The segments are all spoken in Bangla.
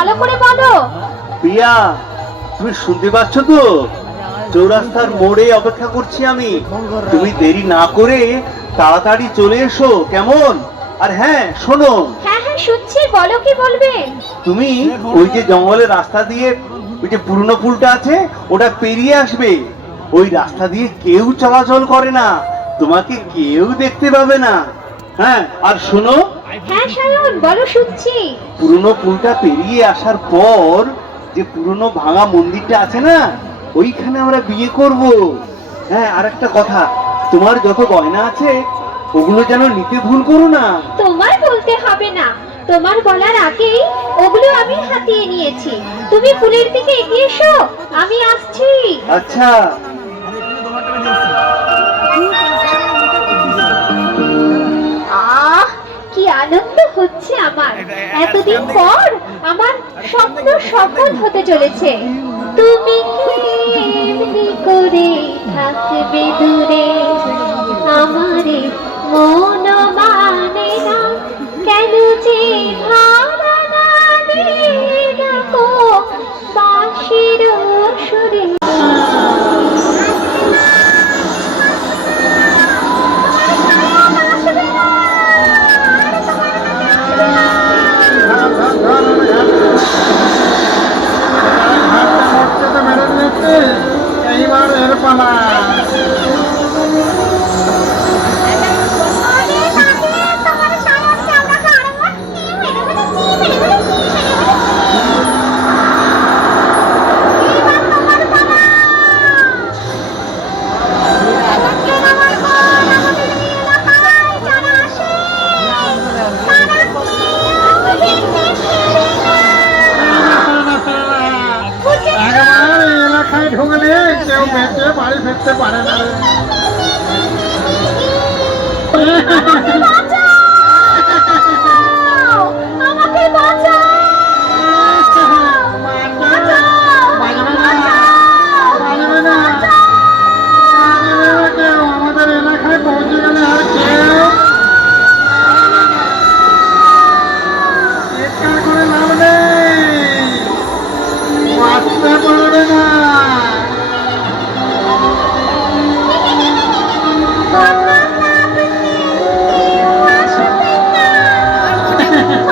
ভালো করে বলো। প্রিয়া, তুমি শুনতে পাচ্ছ তো? চৌরাস্তার মোড়ে অপেক্ষা করছি আমি। তুমি দেরি না করে তাড়াতাড়ি চলে এসো, কেমন? আর হ্যাঁ শোনো, হ্যাঁ হ্যাঁ শুনছি, বলো কি বলবে। তুমি ওই যে জঙ্গলের রাস্তা দিয়ে ওই যে পুরনো পুলটা আছে ওটা পেরিয়ে আসবে। ওই রাস্তা দিয়ে কেউ চলাচল করে না, তোমাকে কেউ দেখতে পাবে না। হ্যাঁ, আর শোনো, হ্যাঁ সায়ন বলো, শুনছি। পুরনো পুলটা পেরিয়ে আসার পর যে পুরনো ভাঙা মন্দিরটা আছে না, ওইখানে আমরা বিয়ে করব। হ্যাঁ, আর একটা কথা, তোমার যত গয়না আছে ওগুলো যেন নিতে ভুল করো না। তোমার বলতে হবে না, তোমার বলার আগেই ওগুলো আমি হাতিয়ে নিয়েছি। তুমি ফুলের দিকে এগিয়ে এসো, আমি আসছি। আচ্ছা, আহ কি আনন্দ হচ্ছে আমার, এতদিন পর আমার স্বপ্ন সফল হতে চলেছে। তুমি কেমনি করে থাকবে দূরে, আমারে মন মানে না, কেন যে ভাড়া না দিলে গো বাঁশির সুরে। এইবার এর পালা। এলাকায় ঢুকলে কেউ বেঁচে বাড়ি ফিরতে পারে না। আমাকে বাঁচাও, আমাদের এলাকায় পৌঁছে গেলে আর কেউ চিৎকার করে লাভ নেই, বাঁচতে পারবে না।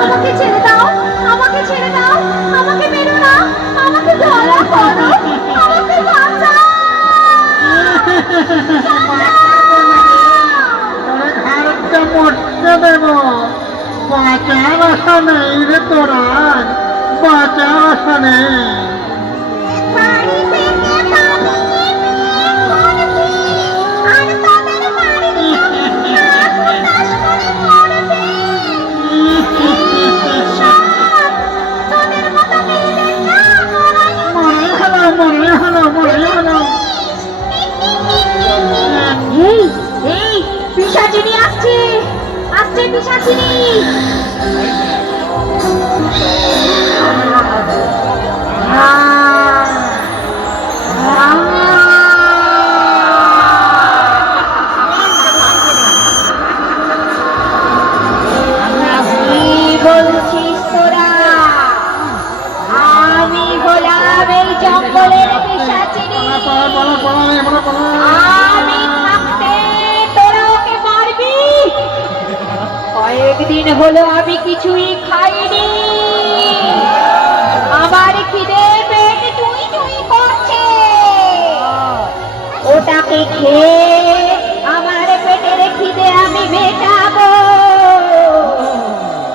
আমাকে ছেড়ে দাও, আমাকে ছেড়ে দাও, আমাকে মেরো না, আমাকে দয়া করো, আমাকে বাঁচাও। তোরে ঘাড়টা মরতে দেব, বাঁচার আশা নেই রে তোরা, বাঁচার আশা নেই। বাড়ি থেকে পালিয়ে বিয়ে করবি, আর তাদের বাড়িতে হাস করে মরবে। তোদের মতো মেয়েদের না মরাই মরে হলো, মরে হলো, মরে হলো। এই এই পিশাচিনী আসছে, আসছে পিশাচিনী। কি বলছিস তোরা? আমি হলাম এই জঙ্গলের পিশাচিনী। আমি থাকতে তোরা ওকে মারবি? কয়েকদিন হলো আমি কিছুই খাইনি, আমার খিদে পেট টুই টুই করছে। ওটাকে খেয়ে আমার পেটের খিদে আমি মেটাবো,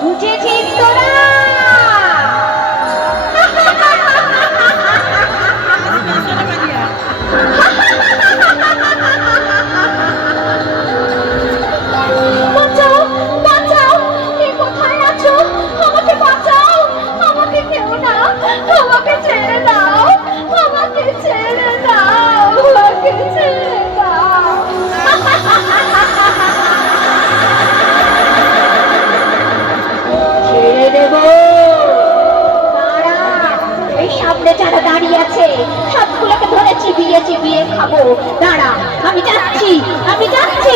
বুঝেছিস তোরা? বাঁচাও, বাঁচাও, কে কোথায় আছো? আমাকে বাঁচাও, আমাকে কেউ না, আমাকে ছেড়ে দাও, আমাকে ছেড়ে দাও, আমাকে ছেড়ে দাও। ছেড়ে দেব? দাঁড়া, এই সামনে যারা দাঁড়িয়ে আছে সবগুলোকে ধরে চিবিয়ে চিবিয়ে খাবো। দাঁড়া, আমি যাচ্ছি, আমি যাচ্ছি।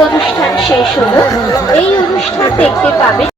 অনুষ্ঠান শেষ হলো। এই অনুষ্ঠান দেখতে পাবে